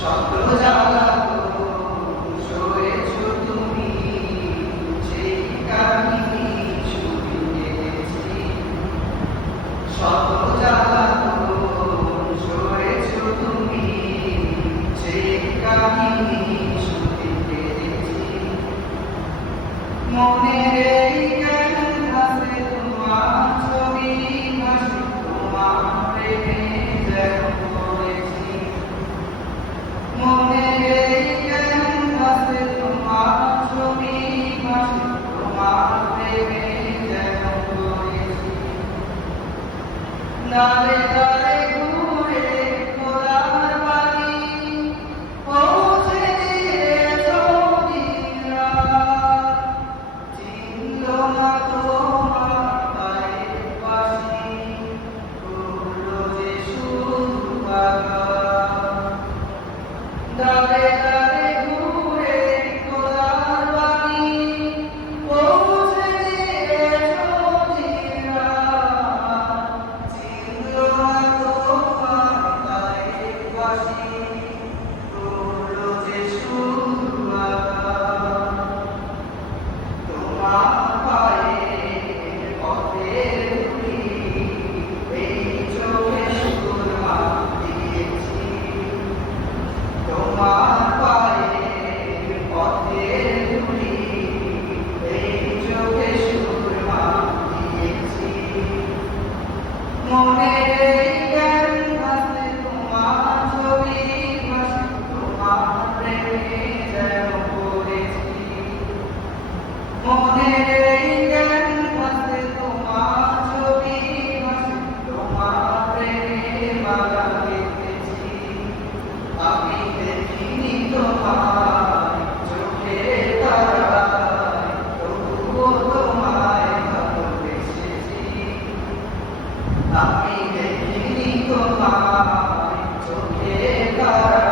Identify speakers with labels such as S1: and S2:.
S1: Inshallah. Nada de আমি দেখিনি তোমার চোখে তারা